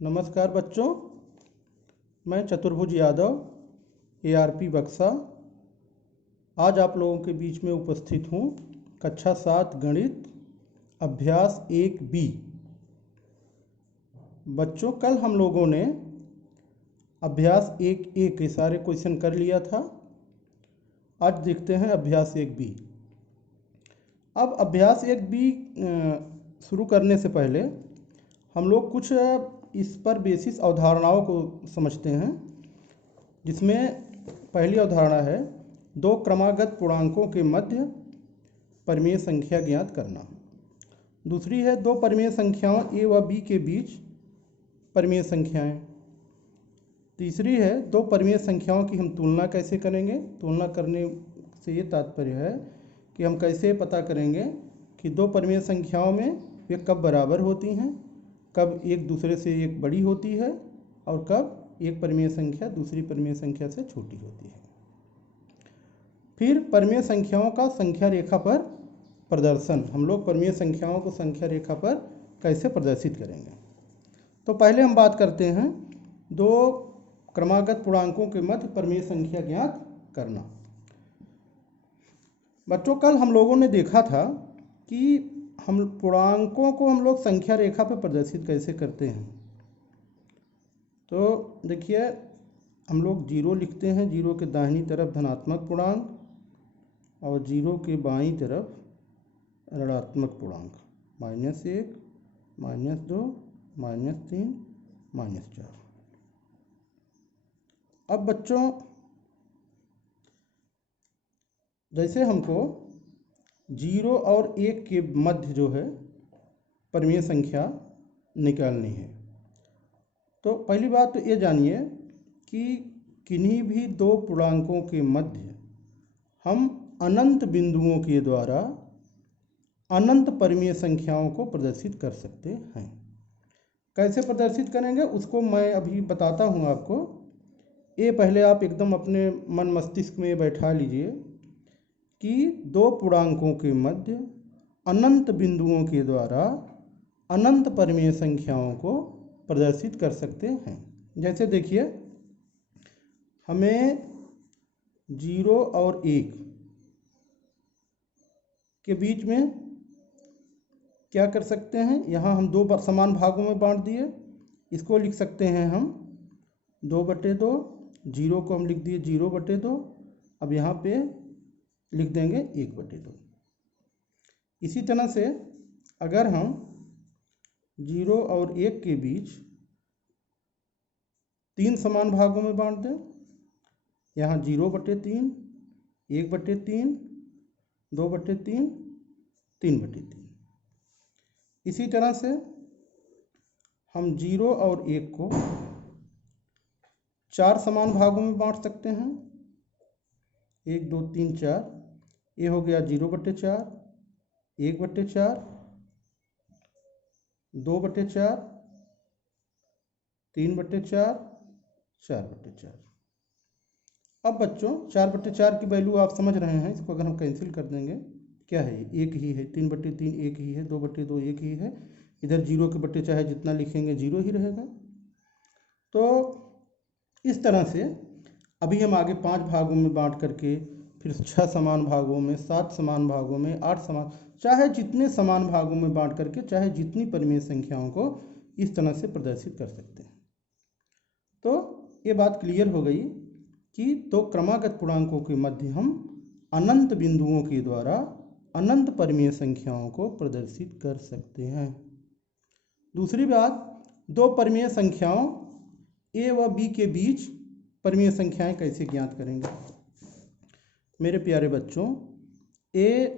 नमस्कार बच्चों, मैं चतुर्भुज यादव ARP बक्सा आज आप लोगों के बीच में उपस्थित हूँ। कक्षा 7 गणित अभ्यास 1B। बच्चों, कल हम लोगों ने अभ्यास 1A के सारे क्वेश्चन कर लिया था। आज देखते हैं अभ्यास 1B। अब अभ्यास 1B शुरू करने से पहले हम लोग कुछ इस पर बेसिस अवधारणाओं को समझते हैं, जिसमें पहली अवधारणा है दो क्रमागत पूर्णांकों के मध्य परिमेय संख्या ज्ञात करना। दूसरी है दो परिमेय संख्याओं A व B के बीच परिमेय संख्याएं। तीसरी है दो परिमेय संख्याओं की हम तुलना कैसे करेंगे। तुलना करने से ये तात्पर्य है कि हम कैसे पता करेंगे कि दो परिमेय संख्याओं में वे कब बराबर होती हैं, कब एक दूसरे से एक बड़ी होती है और कब एक परिमेय संख्या दूसरी परिमेय संख्या से छोटी होती है। फिर परिमेय संख्याओं का संख्या रेखा पर प्रदर्शन। हम लोग परिमेय संख्याओं को संख्या रेखा पर कैसे प्रदर्शित करेंगे। तो पहले हम बात करते हैं दो क्रमागत पूर्णांकों के मध्य परिमेय संख्या ज्ञात करना। बच्चों, कल हम लोगों ने देखा था कि हम पूर्णांकों को हम लोग संख्या रेखा पर प्रदर्शित कैसे करते हैं। तो देखिए, हम लोग जीरो लिखते हैं, जीरो के दाहिनी तरफ धनात्मक पूर्णांक और जीरो के बाईं तरफ ऋणात्मक पूर्णांक, -1, -2, -3, -4। अब बच्चों, जैसे हमको 0 और 1 के मध्य जो है परिमेय संख्या निकालनी है, तो पहली बात तो ये जानिए कि किन्हीं भी दो पूर्णांकों के मध्य हम अनंत बिंदुओं के द्वारा अनंत परिमेय संख्याओं को प्रदर्शित कर सकते हैं। कैसे प्रदर्शित करेंगे उसको मैं अभी बताता हूँ आपको। ये पहले आप एकदम अपने मन मस्तिष्क में बैठा लीजिए कि दो पूर्णांकों के मध्य अनंत बिंदुओं के द्वारा अनंत परिमेय संख्याओं को प्रदर्शित कर सकते हैं। जैसे देखिए, हमें 0 और 1 के बीच में क्या कर सकते हैं, यहाँ हम दो समान भागों में बांट दिए। इसको लिख सकते हैं हम 2/2। 0 को हम लिख दिए 0/2। अब यहाँ पे लिख देंगे 1/2। इसी तरह से अगर हम 0 और 1 के बीच 3 समान भागों में बांट दें, यहाँ 0/3, 1/3, 2/3, 3/3। इसी तरह से हम 0 और 1 को 4 समान भागों में बांट सकते हैं, 1, 2, 3, 4। ये हो गया 0/4, 1/4, 2/4, 3/4, 4/4। अब बच्चों, 4/4 की वैल्यू आप समझ रहे हैं। इसको अगर हम कैंसिल कर देंगे, क्या है, एक ही है। 3/3 एक ही है, 2/2 एक ही है। इधर 0 के बट्टे चाहे जितना लिखेंगे 0 ही रहेगा। तो इस तरह से अभी हम आगे 5 भागों में बांट करके, फिर 6 समान भागों में, 7 समान भागों में, 8 समान, चाहे जितने समान भागों में बांट करके, चाहे जितनी परिमेय संख्याओं को इस तरह से प्रदर्शित कर सकते हैं। तो ये बात क्लियर हो गई कि दो क्रमागत पूर्णांकों के मध्य हम अनंत बिंदुओं के द्वारा अनंत परिमेय संख्याओं को प्रदर्शित कर सकते हैं। दूसरी बात, दो परिमेय संख्याओं A व B के बीच परिमेय संख्याएं कैसे ज्ञात करेंगे। मेरे प्यारे बच्चों, A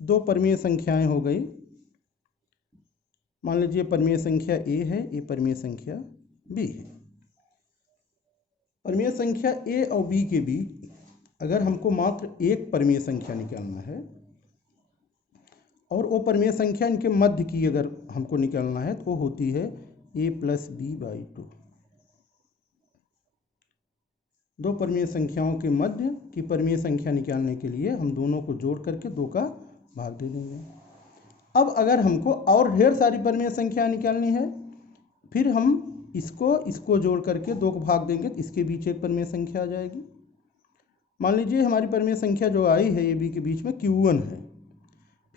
दो परिमेय संख्याएं हो गई। मान लीजिए परिमेय संख्या A है, ये परिमेय संख्या B है। परिमेय संख्या A और B के बीच अगर हमको मात्र एक परिमेय संख्या निकालना है और वो परिमेय संख्या इनके मध्य की अगर हमको निकालना है तो वो होती है A + B/2। दो परिमेय संख्याओं के मध्य की परिमेय संख्या निकालने के लिए हम दोनों को जोड़ करके 2 का भाग दे देंगे। अब अगर हमको और ढेर सारी परिमेय संख्या निकालनी है फिर हम इसको जोड़ करके 2 को भाग देंगे तो इसके बीच एक परिमेय संख्या आ जाएगी। मान लीजिए हमारी परिमेय संख्या जो आई है ए बी के बीच में Q1 है।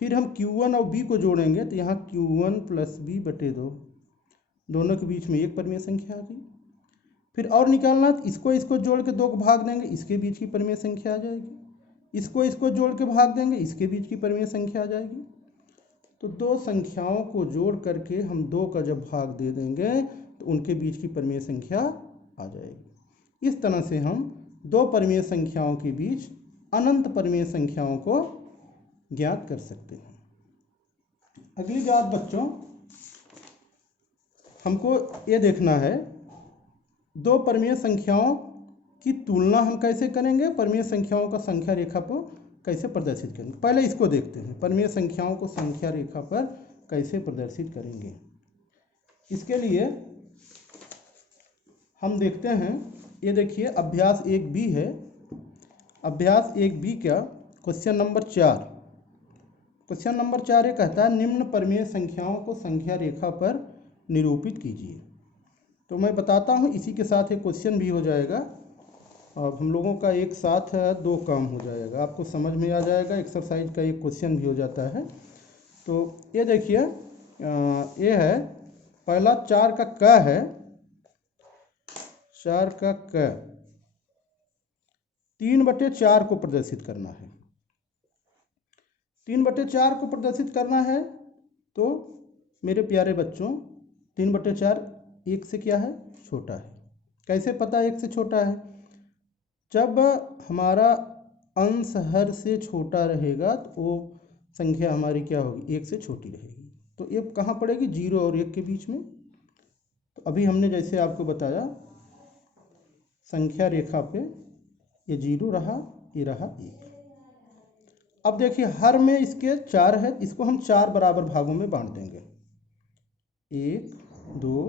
फिर हम Q1 और B को जोड़ेंगे तो यहाँ Q1 + B/2, दोनों के बीच में एक परिमेय संख्या आ गई। फिर और निकालना तो इसको जोड़ के 2 को भाग देंगे, इसके बीच की परिमेय संख्या आ जाएगी। इसको जोड़ के भाग देंगे, इसके बीच की परिमेय संख्या आ जाएगी। तो 2 संख्याओं को जोड़ करके हम 2 का जब भाग दे देंगे तो उनके बीच की परिमेय संख्या आ जाएगी। इस तरह से हम 2 परिमेय संख्याओं के बीच अनंत परिमेय संख्याओं को ज्ञात कर सकते हैं। अगली बात बच्चों, हमको ये देखना है 2 परिमेय संख्याओं की तुलना हम कैसे करेंगे, परिमेय संख्याओं का संख्या रेखा पर कैसे प्रदर्शित करेंगे। पहले इसको देखते हैं, परिमेय संख्याओं को संख्या रेखा पर कैसे प्रदर्शित करेंगे। इसके लिए हम देखते हैं, ये देखिए अभ्यास 1B है। अभ्यास 1B का क्वेश्चन नंबर 4। क्वेश्चन नंबर 4 ये कहता है निम्न परिमेय संख्याओं को संख्या रेखा पर निरूपित कीजिए। तो मैं बताता हूँ, इसी के साथ एक क्वेश्चन भी हो जाएगा और हम लोगों का एक साथ 2 काम हो जाएगा, आपको समझ में आ जाएगा। एक्सरसाइज का एक क्वेश्चन भी हो जाता है। तो ये देखिए, ये है पहला 4 का क है, 4 का क 3/4 को प्रदर्शित करना है। 3/4 को प्रदर्शित करना है तो मेरे प्यारे बच्चों 3/4 1 से क्या है, छोटा है। कैसे पता 1 से छोटा है, जब हमारा अंश हर से छोटा रहेगा तो वो संख्या हमारी क्या होगी, 1 से छोटी रहेगी। तो ये कहाँ पड़ेगी, 0 और 1 के बीच में। तो अभी हमने जैसे आपको बताया संख्या रेखा पे ये 0 रहा, ये रहा 1। अब देखिए हर में इसके 4 है, इसको हम 4 बराबर भागों में बांट देंगे, 1 2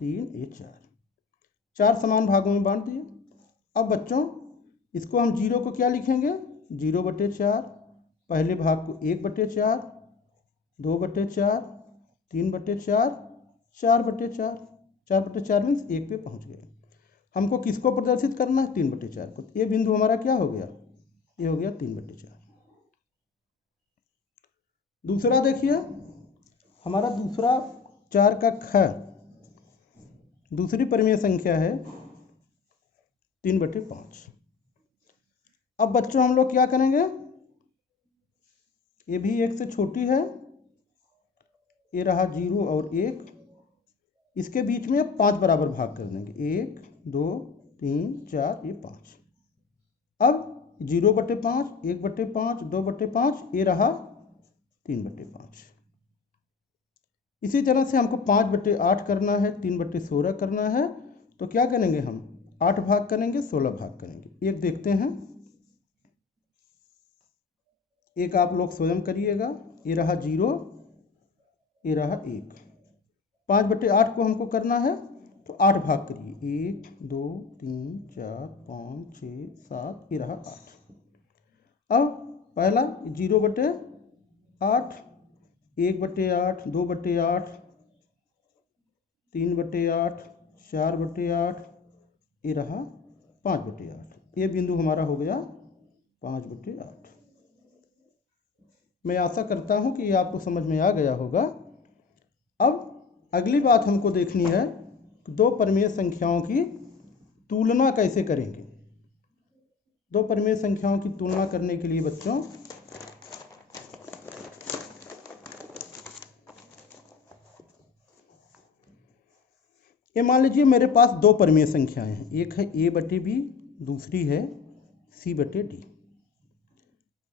3 ये 4 समान भागों में बांट दिए। अब बच्चों इसको हम 0 को क्या लिखेंगे, 0/4, पहले भाग को 1/4, 2/4, 3/4, 4/4। 4/4 मीन्स 1 पे पहुंच गए। हमको किसको प्रदर्शित करना है, 3/4 को। ये बिंदु हमारा क्या हो गया, ये हो गया 3/4। दूसरा देखिए हमारा दूसरा 4 का ख, दूसरी परिमेय संख्या है 3/5। अब बच्चों हम लोग क्या करेंगे, ये भी 1 से छोटी है, ये रहा 0 और 1, इसके बीच में 5 बराबर भाग कर देंगे, 1 2 3 4 ये 5। अब 0/5, 1/5, 2/5, ये रहा 3/5। इसी तरह से हमको 5/8 करना है, 3/16 करना है। तो क्या करेंगे, हम 8 भाग करेंगे, 16 भाग करेंगे। एक देखते हैं, एक आप लोग स्वयं करिएगा। ये रहा 0, ये रहा 1। 5/8 को हमको करना है तो 8 भाग करिए, 1 2 3 4 5 6 7, ये रहा 8। अब पहला 0/8, 1/8, 2/8, 3/8, 4/8, ये रहा 5/8। ये बिंदु हमारा हो गया 5/8। मैं आशा करता हूँ कि ये आपको समझ में आ गया होगा। अब अगली बात हमको देखनी है, 2 परिमेय संख्याओं की तुलना कैसे करेंगे। 2 परिमेय संख्याओं की तुलना करने के लिए बच्चों ये मान लीजिए मेरे पास 2 परिमेय संख्याएं हैं, एक है a/b, दूसरी है c/d।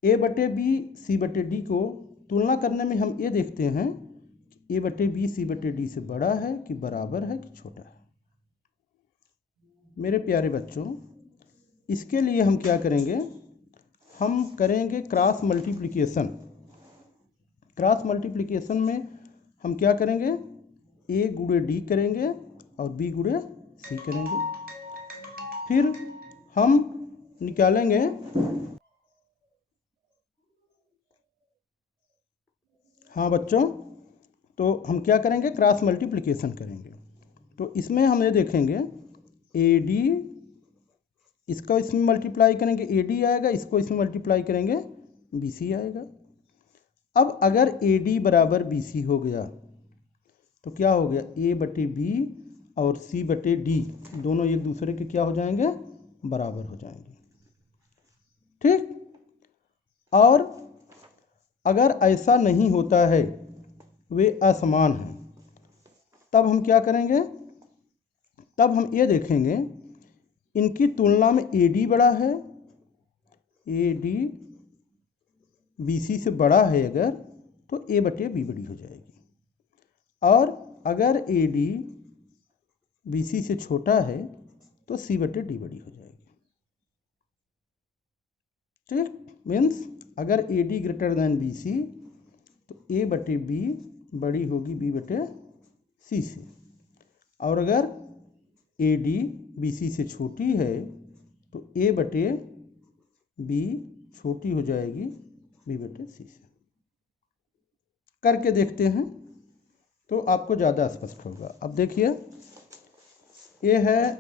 a/b c/d को तुलना करने में हम ये देखते हैं कि a/b c/d से बड़ा है कि बराबर है कि छोटा है। मेरे प्यारे बच्चों इसके लिए हम क्या करेंगे, हम करेंगे क्रॉस मल्टीप्लिकेशन। क्रॉस मल्टीप्लिकेशन में हम क्या करेंगे, a × d करेंगे और b × c करेंगे। फिर हम निकालेंगे, हाँ बच्चों, तो हम क्या करेंगे, क्रॉस मल्टीप्लिकेशन करेंगे। तो इसमें हम ये देखेंगे AD, इसका इसमें मल्टीप्लाई करेंगे AD आएगा, इसको इसमें मल्टीप्लाई करेंगे BC आएगा। अब अगर AD बराबर BC हो गया तो क्या हो गया, A/B और C/D दोनों एक दूसरे के क्या हो जाएंगे, बराबर हो जाएंगे। ठीक। और अगर ऐसा नहीं होता है, वे असमान हैं, तब हम क्या करेंगे, तब हम ये देखेंगे इनकी तुलना में AD बड़ा है, AD BC से बड़ा है अगर, तो A/B बड़ी हो जाएगी। और अगर AD BC से छोटा है तो C/D बड़ी हो जाएगी। ठीक। मीन्स अगर AD ग्रेटर देन BC तो A/B बड़ी होगी B/C से, और अगर AD BC से छोटी है तो A/B छोटी हो जाएगी B/C से। करके देखते हैं तो आपको ज़्यादा स्पष्ट होगा। अब देखिए, ये है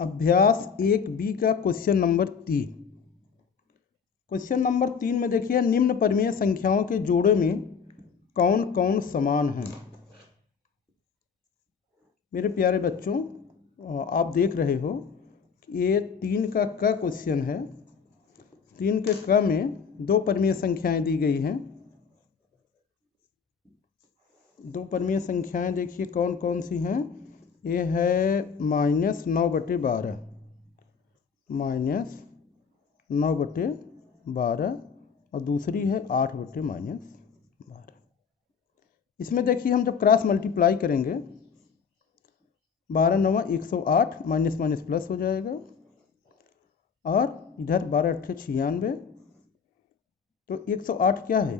अभ्यास 1B का क्वेश्चन नंबर 3। क्वेश्चन नंबर 3 में देखिए, निम्न परिमेय संख्याओं के जोड़े में कौन कौन समान हैं। मेरे प्यारे बच्चों, आप देख रहे हो कि ये 3 का क्वेश्चन है। 3 के क में दो परिमेय संख्याएं दी गई हैं। दो परिमेय संख्याएं देखिए कौन कौन सी हैं। ये है -9/12, -9/12, और दूसरी है 8/-12। इसमें देखिए हम जब क्रॉस मल्टीप्लाई करेंगे, 12 9 108, माइनस माइनस प्लस हो जाएगा, और इधर 12 8 96, तो 108 क्या है,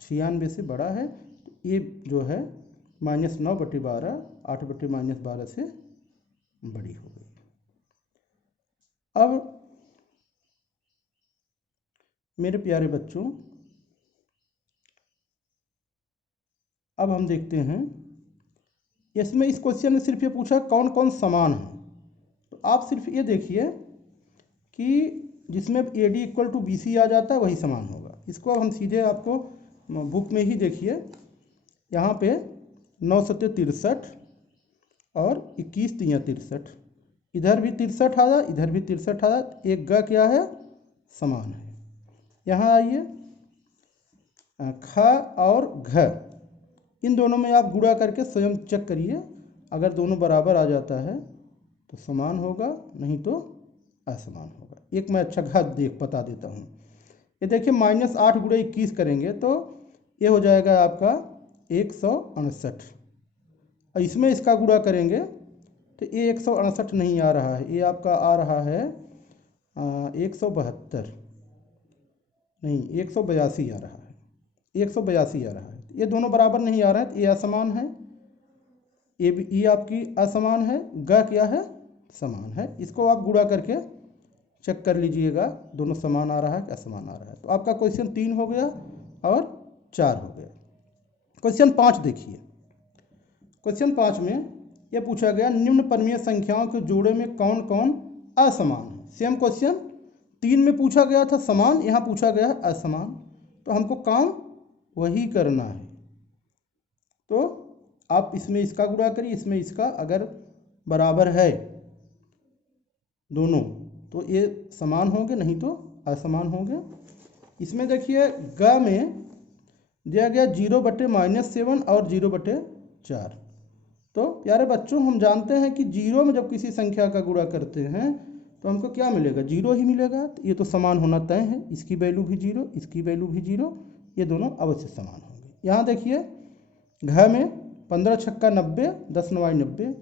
96 से बड़ा है, तो ये जो है -9/12, 8/-12 से बड़ी हो गई। अब मेरे प्यारे बच्चों, अब हम देखते हैं, इसमें इस क्वेश्चन में सिर्फ ये पूछा कौन कौन समान है। तो आप सिर्फ ये देखिए कि जिसमें AD = BC आ जाता है वही समान होगा। इसको अब हम सीधे आपको बुक में ही देखिए, यहाँ पे 9 7 63 और 21 3 63, इधर भी 63 आया, इधर भी 63 आया, एक ग क्या है, समान है। यहाँ आइए, ख और घ, इन दोनों में आप गुणा करके स्वयं चेक करिए, अगर दोनों बराबर आ जाता है तो समान होगा, नहीं तो असमान होगा। एक मैं अच्छा घात बता देता हूँ। ये देखिए, -8 × 21 करेंगे तो ये हो जाएगा आपका 168, और इसमें इसका गुणा करेंगे तो ये 168 नहीं आ रहा है, ये आपका आ रहा है 172, नहीं 182 आ रहा है, 182 आ रहा है। ये दोनों बराबर नहीं आ रहे हैं, तो ये असमान है, ये आपकी असमान है, ग क्या है, समान है। इसको आप गुणा करके चेक कर लीजिएगा, दोनों समान आ रहा है कि असमान आ रहा है। तो आपका क्वेश्चन 3 हो गया और 4 हो गया। क्वेश्चन 5 देखिए। क्वेश्चन 5 में यह पूछा गया, निम्न परिमेय संख्याओं के जोड़े में कौन कौन असमान है। सेम क्वेश्चन 3 में पूछा गया था समान, यहाँ पूछा गया है असमान, तो हमको काम वही करना है। तो आप इसमें इसका गुणा करिए, इसमें इसका, अगर बराबर है दोनों तो ये समान होंगे, नहीं तो असमान होंगे। इसमें देखिए, ग में दिया गया 0/-7 और 0/4। तो प्यारे बच्चों, हम जानते हैं कि 0 में जब किसी संख्या का गुणा करते हैं तो हमको क्या मिलेगा, 0 ही मिलेगा। तो ये तो समान होना तय है, इसकी वैल्यू भी 0, इसकी वैल्यू भी 0, ये दोनों अवश्य समान होंगे। यहाँ देखिए, घ में 15 छक्का 90, 10 9 90,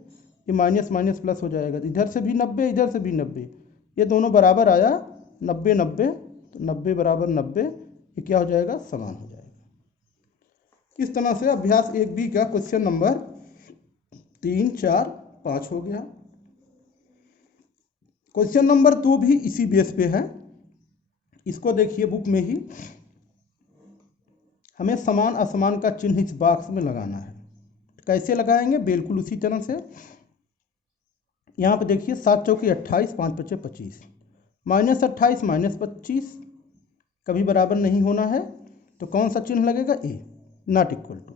ये माइनस माइनस प्लस हो जाएगा, इधर से भी 90, इधर से भी 90, ये दोनों बराबर आया 90 90, तो 90 = 90, ये क्या हो जाएगा, समान हो जाएगा। इस तरह से अभ्यास 1B का क्वेश्चन नंबर 3 4 5 हो गया। क्वेश्चन नंबर 2 भी इसी बेस पे है। इसको देखिए बुक में ही, हमें समान असमान का चिन्ह इस बॉक्स में लगाना है। कैसे लगाएंगे, बिल्कुल उसी तरह से। यहाँ पे देखिए 7 चौके 28, 5 पचे 25, -28 -25 कभी बराबर नहीं होना है, तो कौन सा चिन्ह लगेगा, ए, not equal to,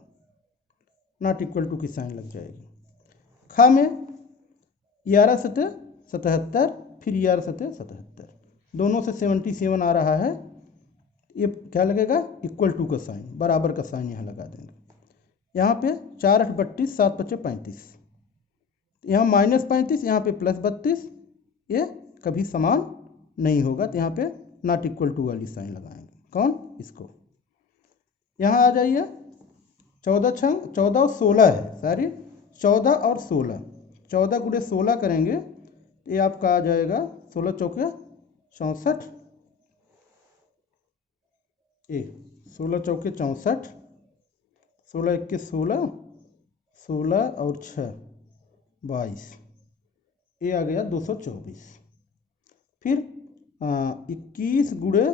not equal to की साइन लग जाएगी। खा में 11 सतह 77, फिर 11 सतह 77, दोनों से 77 आ रहा है, ये क्या लगेगा, इक्वल टू का साइन, बराबर का साइन यहाँ लगा देंगे। यहाँ पे 4 8 32, 7 5 35, यहाँ -35, यहाँ पे +32, ये कभी समान नहीं होगा, तो यहाँ पे नॉट इक्वल टू वाली साइन लगाएंगे। कौन, इसको। यहाँ आ जाइए, 14 और 16 है, सॉरी 14 और 16, 14 गुणे 16 करेंगे, ये आपका आ जाएगा 16 चौके 64, ए 16 चौके 64, 16 इक्कीस 16, 16 और 6 22, ये आ गया 224। फिर 21 गुणे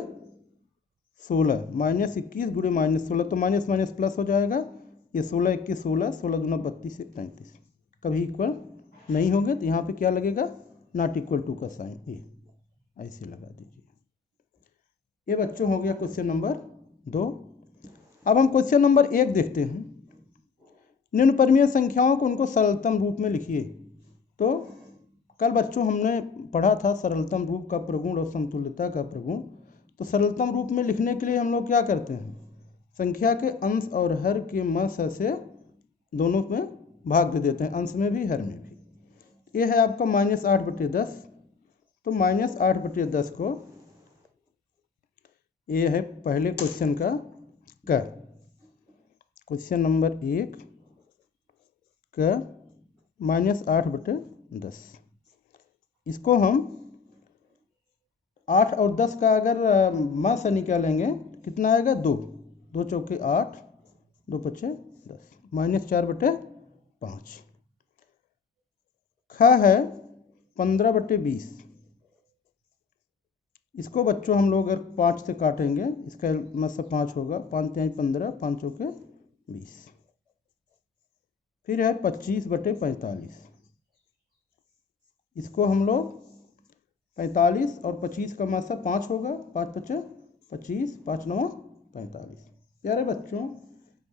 16, -21 गुणे -16, तो माइनस माइनस प्लस हो जाएगा, ये 16 21 16, 16 दूना 32 से 35, कभी इक्वल नहीं होंगे, तो यहाँ पे क्या लगेगा, नॉट इक्वल टू का साइन, ए ऐसे लगा दीजिए। ये बच्चों हो गया क्वेश्चन नंबर 2। अब हम क्वेश्चन नंबर 1 देखते हैं। निम्न परिमेय संख्याओं को उनको सरलतम रूप में लिखिए। तो कल बच्चों हमने पढ़ा था सरलतम रूप का प्रगुण और समतुल्यता का प्रगुण। तो सरलतम रूप में लिखने के लिए हम लोग क्या करते हैं, संख्या के अंश और हर के मध्य से दोनों में भाग दे देते हैं, अंश में भी हर में भी। ये है आपका -8/10, तो -8/10 को, ये है पहले क्वेश्चन का क्वेश्चन नंबर 1 का -8/10, इसको हम 8 और 10 का अगर माँ से निकालेंगे कितना आएगा, 2, 2 चौके 8, 2 पचे 10, -4/5। खा है 15/20, इसको बच्चों हम लोग अगर 5 से काटेंगे, इसका मतलब 5 होगा, 5 3 15, 5 चौके 20। फिर है 25/45, इसको हम लोग 45 और 25 का मतलब 5 होगा, 5 पचे 25, 5 9 45। प्यारे बच्चों,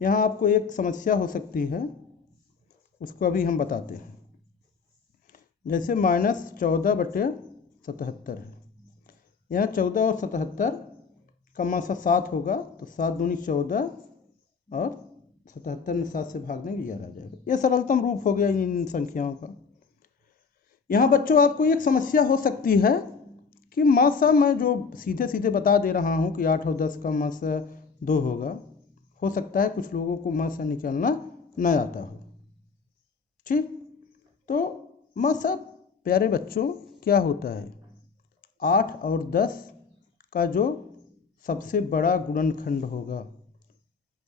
यहाँ आपको एक समस्या हो सकती है, उसको अभी हम बताते हैं। जैसे -14/77 है, यहाँ 14 और 77 का मतलब 7 होगा, तो 7 दूनी 14 और 77 में 7 से भाग देंगे 11 आ जाएगा। ये सरलतम रूप हो गया इन संख्याओं का। यहाँ बच्चों आपको एक समस्या हो सकती है कि मासा मैं जो सीधे सीधे बता दे रहा हूँ कि 8 और 10 का मासा 2 होगा, हो सकता है कुछ लोगों को मासा निकालना न आता हो, ठीक। तो मासा प्यारे बच्चों क्या होता है, 8 और 10 का जो सबसे बड़ा गुणनखंड होगा,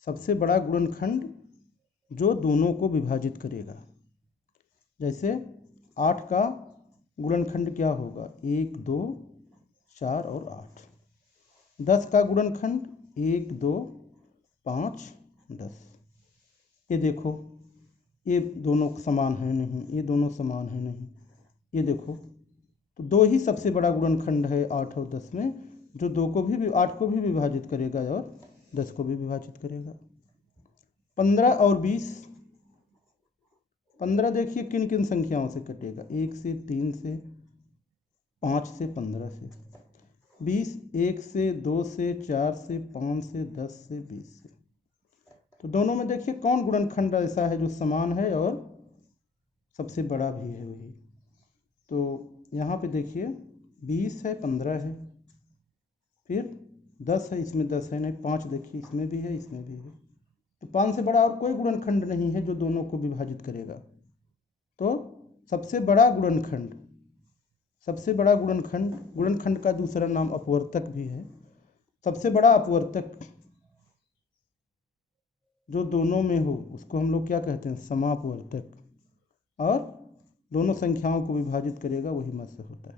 सबसे बड़ा गुणनखंड जो दोनों को विभाजित करेगा। जैसे 8 का गुणनखंड क्या होगा, 1 2 4 और 8। 10 का गुणनखंड 1 2 5 10। ये देखो, ये दोनों समान है नहीं, ये दोनों समान है नहीं, ये देखो, तो 2 ही सबसे बड़ा गुणनखंड है 8 और 10 में, जो 2 को भी 8 को भी विभाजित करेगा और 10 को भी विभाजित करेगा। 15 और 20, 15 देखिए किन किन संख्याओं से कटेगा, 1 से 3 से 5 से 15 से। 20 1 से 2 से 4 से 5 से 10 से 20 से। तो दोनों में देखिए कौन गुणनखंड ऐसा है जो समान है और सबसे बड़ा भी है वही। तो यहाँ पे देखिए 20 है, 15 है, फिर 10 है, इसमें 10 है नहीं, 5 देखिए इसमें भी है, इसमें भी है। तो 5 से बड़ा और कोई गुणनखंड नहीं है जो दोनों को विभाजित करेगा। तो सबसे बड़ा गुणनखंड, सबसे बड़ा गुणनखंड, गुणनखंड का दूसरा नाम अपवर्तक भी है। सबसे बड़ा अपवर्तक जो दोनों में हो उसको हम लोग क्या कहते हैं, समापवर्तक, और दोनों संख्याओं को विभाजित करेगा वही मात्रा होता है।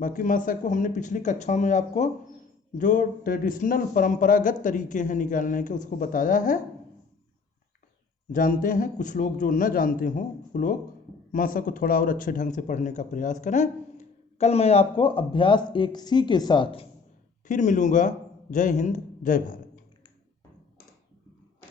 बाकी मात्रा को हमने पिछली कक्षाओं में आपको जो ट्रेडिशनल परंपरागत तरीके हैं निकालने के उसको बताया है। जानते हैं, कुछ लोग जो न जानते हों वो लोग मासा को थोड़ा और अच्छे ढंग से पढ़ने का प्रयास करें। कल मैं आपको अभ्यास 1C के साथ फिर मिलूँगा। जय हिंद, जय भारत।